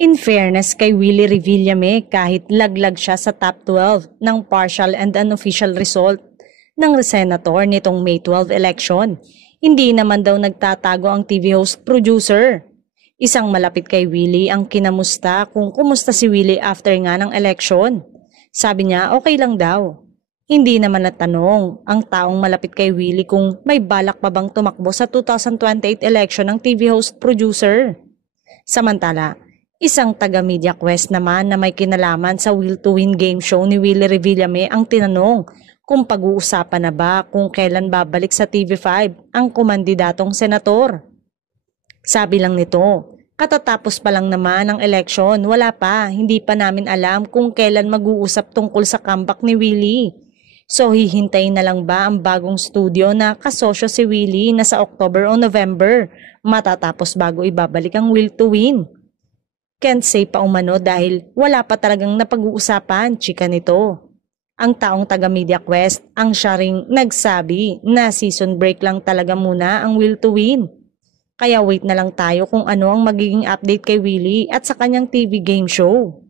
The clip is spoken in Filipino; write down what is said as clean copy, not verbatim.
In fairness kay Willie Revillame, kahit laglag siya sa top 12 ng partial and unofficial result ng senator nitong May 12 election, hindi naman daw nagtatago ang TV host producer. Isang malapit kay Willie ang kinamusta kung kumusta si Willie after nga ng election. Sabi niya okay lang daw. Hindi naman natanong ang taong malapit kay Willie kung may balak pa bang tumakbo sa 2028 election ng TV host producer. Samantala, isang taga-Media Quest naman na may kinalaman sa Will to Win game show ni Willie Revillame ang tinanong kung pag-uusapan na ba kung kailan babalik sa TV5 ang kumandidatong senator. Sabi lang nito, katatapos pa lang naman ang eleksyon, wala pa, hindi pa namin alam kung kailan mag-uusap tungkol sa comeback ni Willie. So hihintayin na lang ba ang bagong studio na kasosyo si Willie na sa October o November matatapos bago ibabalik ang Will to Win? Can't say pa umano dahil wala pa talagang napag-uusapan, chika nito. Ang taong taga-Media Quest ang siya ring nagsabi na season break lang talaga muna ang Will to Win. Kaya wait na lang tayo kung ano ang magiging update kay Willie at sa kanyang TV game show.